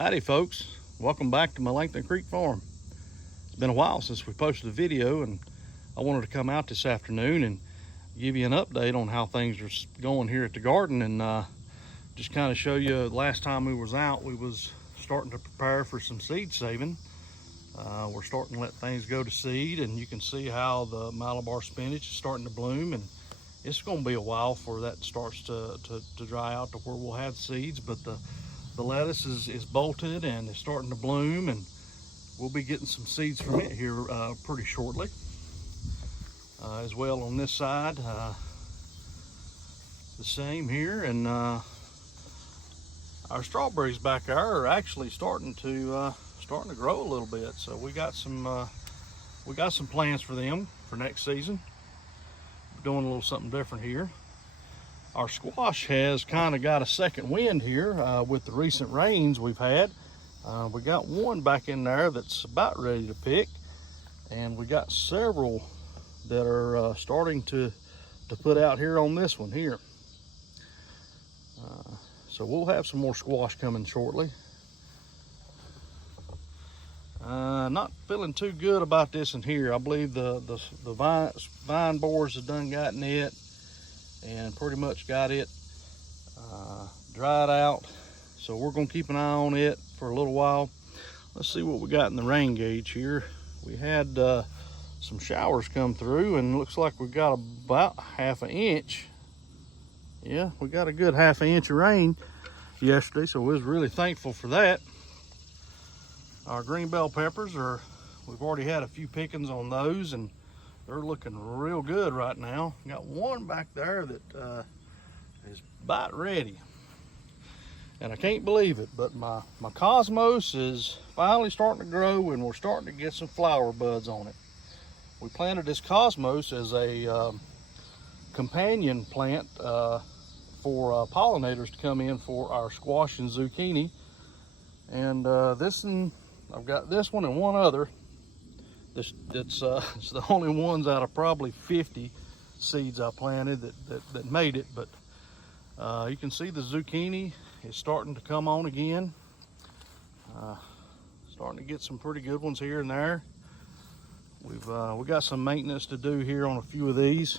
Howdy folks, welcome back to Melanchthon Creek Farm. It's been a while since we posted a video, and I wanted to come out this afternoon and give you an update on how things are going here at the garden, and just kind of show you. Last time we was out, we was starting to prepare for some seed saving. We're starting to let things go to seed, and you can see how the Malabar spinach is starting to bloom, and it's going to be a while before that starts to dry out to where we'll have seeds, but the lettuce is bolted and it's starting to bloom, and we'll be getting some seeds from it here pretty shortly. As well on this side, the same here, and our strawberries back there are actually starting to grow a little bit. So we got some plans for them for next season. We're doing a little something different here. Our squash has kind of got a second wind here with the recent rains we've had. We got one back in there that's about ready to pick, and we got several that are starting to put out here on this one here. So we'll have some more squash coming shortly. Not feeling too good about this in here. I believe the vine borers have done gotten it and pretty much got it dried out. So we're gonna keep an eye on it for a little while. Let's see what we got in the rain gauge here. We had some showers come through, and looks like we got about half an inch. Yeah, we got a good half an inch of rain yesterday, so we was really thankful for that. Our green bell peppers we've already had a few pickings on those, and they're looking real good right now. Got one back there that is about ready. And I can't believe it, but my cosmos is finally starting to grow, and we're starting to get some flower buds on it. We planted this cosmos as a companion plant for pollinators to come in for our squash and zucchini. And I've got this one and one other. It's the only ones out of probably 50 seeds I planted that made it, but you can see the zucchini is starting to come on again. Starting to get some pretty good ones here and there. We got some maintenance to do here on a few of these.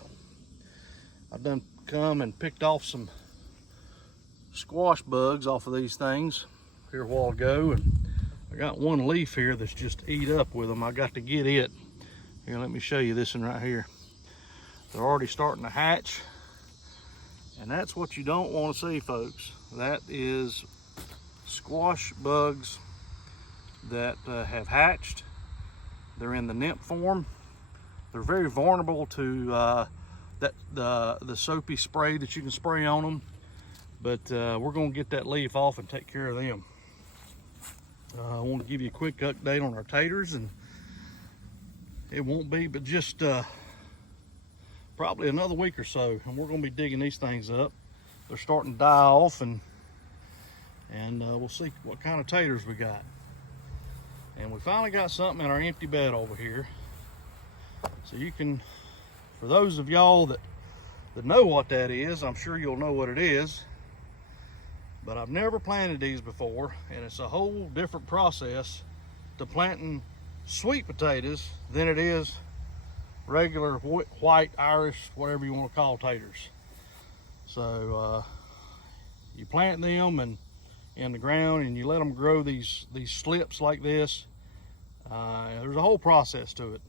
I've done come and picked off some squash bugs off of these things here a while ago, and I got one leaf here that's just eat up with them. I got to get it. Here, let me show you this one right here. They're already starting to hatch, and that's what you don't want to see, folks. That is squash bugs that have hatched. They're in the nymph form. They're very vulnerable to the soapy spray that you can spray on them, but we're going to get that leaf off and take care of them. I want to give you a quick update on our taters, and it won't be but just probably another week or so, and we're going to be digging these things up. They're starting to die off, and we'll see what kind of taters we got. And we finally got something in our empty bed over here. So you can, for those of y'all that know what that is, I'm sure you'll know what it is. But I've never planted these before, and it's a whole different process to planting sweet potatoes than it is regular white Irish, whatever you want to call taters. So you plant them in the ground, and you let them grow these slips like this. There's a whole process to it.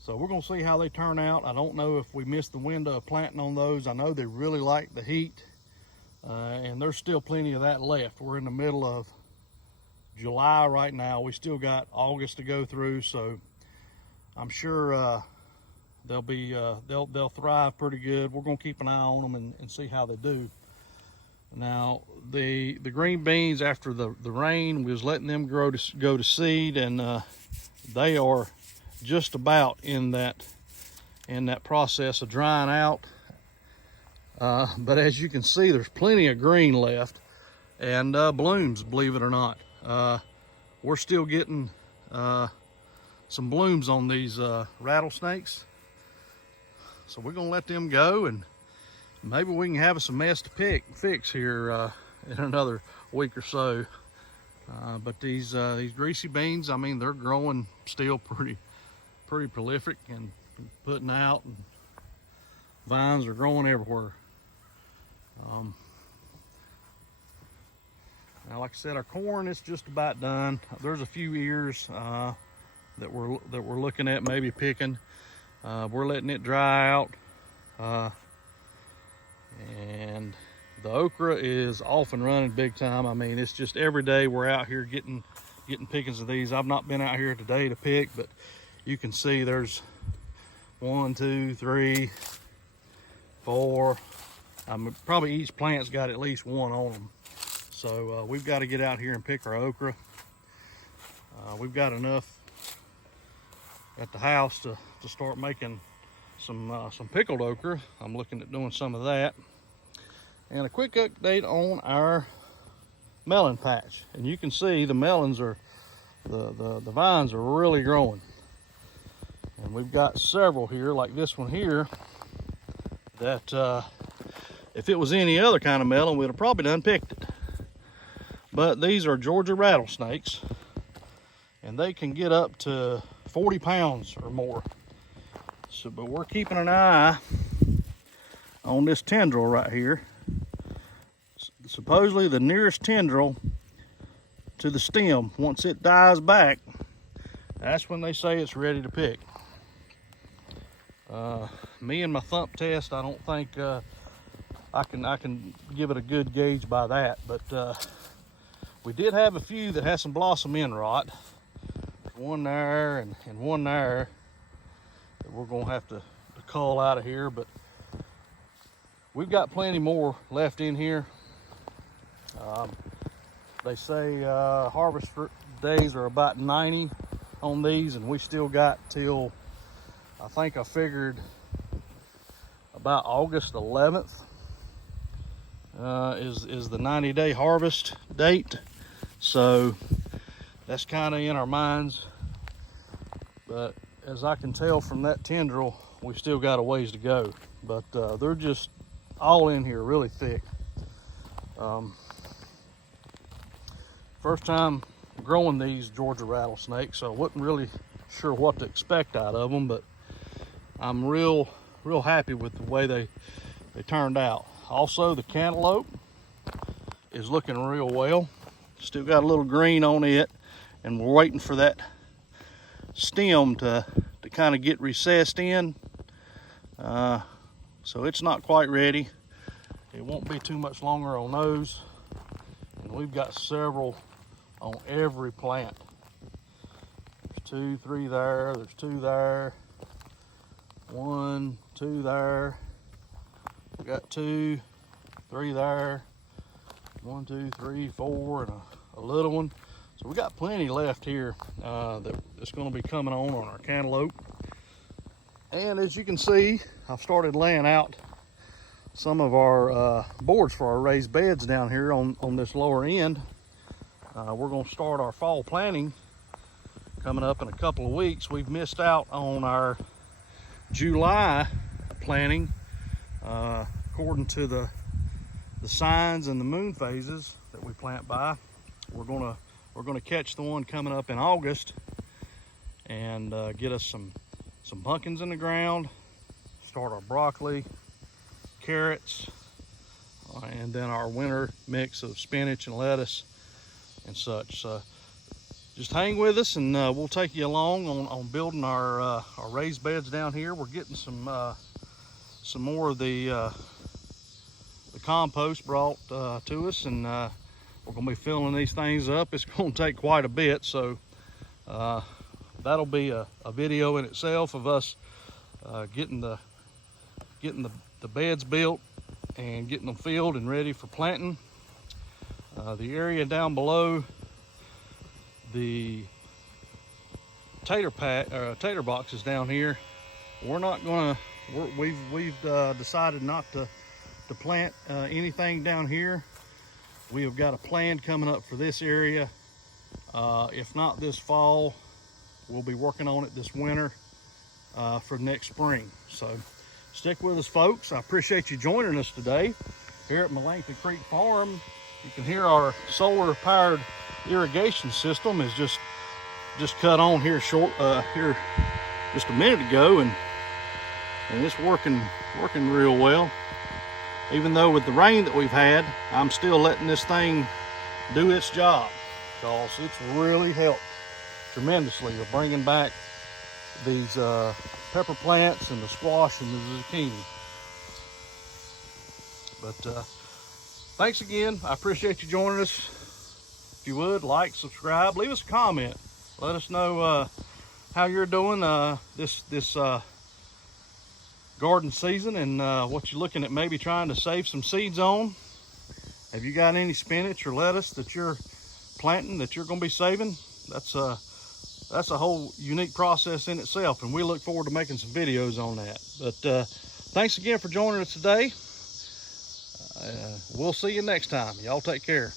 So we're going to see how they turn out. I don't know if we missed the window of planting on those. I know they really like the heat. And there's still plenty of that left. We're in the middle of July right now. We still got August to go through, so I'm sure they'll thrive pretty good. We're gonna keep an eye on them and see how they do. Now the green beans, after the rain, we was letting them go to seed, and they are just about in that process of drying out. But as you can see, there's plenty of green left, and blooms, believe it or not. We're still getting some blooms on these rattlesnakes. So we're gonna let them go, and maybe we can have some mess to fix here in another week or so. But these greasy beans, I mean, they're growing still pretty prolific and putting out, and vines are growing everywhere. Now, like I said, our corn is just about done. There's a few ears that we're looking at maybe picking. We're letting it dry out, and the okra is off and running big time. I mean, it's just every day we're out here getting pickings of these. I've not been out here today to pick, but you can see there's 1, 2, 3, 4. Probably each plant's got at least one on them. So we've got to get out here and pick our okra. We've got enough at the house to start making some pickled okra. I'm looking at doing some of that. And a quick update on our melon patch. And you can see the melons are, the vines are really growing. And we've got several here, like this one here, that if it was any other kind of melon, we'd have probably done picked it. But these are Georgia rattlesnakes, and they can get up to 40 pounds or more. So, but we're keeping an eye on this tendril right here. Supposedly the nearest tendril to the stem, once it dies back, that's when they say it's ready to pick. Me and my thump test, I don't think I can give it a good gauge by that, but we did have a few that had some blossom end rot. One there and one there that we're gonna have to cull out of here, but we've got plenty more left in here. They say harvest days are about 90 on these, and we still got till, I think I figured about August 11th is the 90-day harvest date. So that's kind of in our minds, but as I can tell from that tendril, we still got a ways to go. But they're just all in here really thick. First time growing these Georgia rattlesnakes, so I wasn't really sure what to expect out of them, but I'm real happy with the way they turned out. Also, the cantaloupe is looking real well. Still got a little green on it, and we're waiting for that stem to kind of get recessed in. So it's not quite ready. It won't be too much longer on those. And we've got several on every plant. There's 2, 3 there, there's 2 there, 1, 2 there. We got 2, 3 there, 1, 2, 3, 4, and a little one. So we got plenty left here that's going to be coming on our cantaloupe. And as you can see, I've started laying out some of our boards for our raised beds down here on this lower end. We're going to start our fall planting coming up in a couple of weeks. We've missed out on our July planting according to the signs and the moon phases that we plant by. We're gonna catch the one coming up in August and get us some pumpkins in the ground, start our broccoli, carrots, and then our winter mix of spinach and lettuce and such. So just hang with us, and we'll take you along on building our raised beds down here. We're getting some more of the compost brought to us, and we're going to be filling these things up. It's going to take quite a bit, so that'll be a video in itself of us getting the beds built and getting them filled and ready for planting. The area down below the tater boxes down here, we're not gonna. We've decided not to plant anything down here. We have got a plan coming up for this area. If not this fall, we'll be working on it this winter for next spring. So stick with us, folks. I appreciate you joining us today here at Melanson Creek Farm You can hear our solar powered irrigation system is just cut on here here just a minute ago, and it's working real well. Even though with the rain that we've had, I'm still letting this thing do its job, because it's really helped tremendously with bringing back these pepper plants and the squash and the zucchini. But thanks again. I appreciate you joining us. If you would, like, subscribe, leave us a comment. Let us know how you're doing this garden season, and what you're looking at maybe trying to save some seeds on. Have you got any spinach or lettuce that you're planting that you're going to be saving? That's a whole unique process in itself, and we look forward to making some videos on that. But thanks again for joining us today. We'll see you next time. Y'all take care.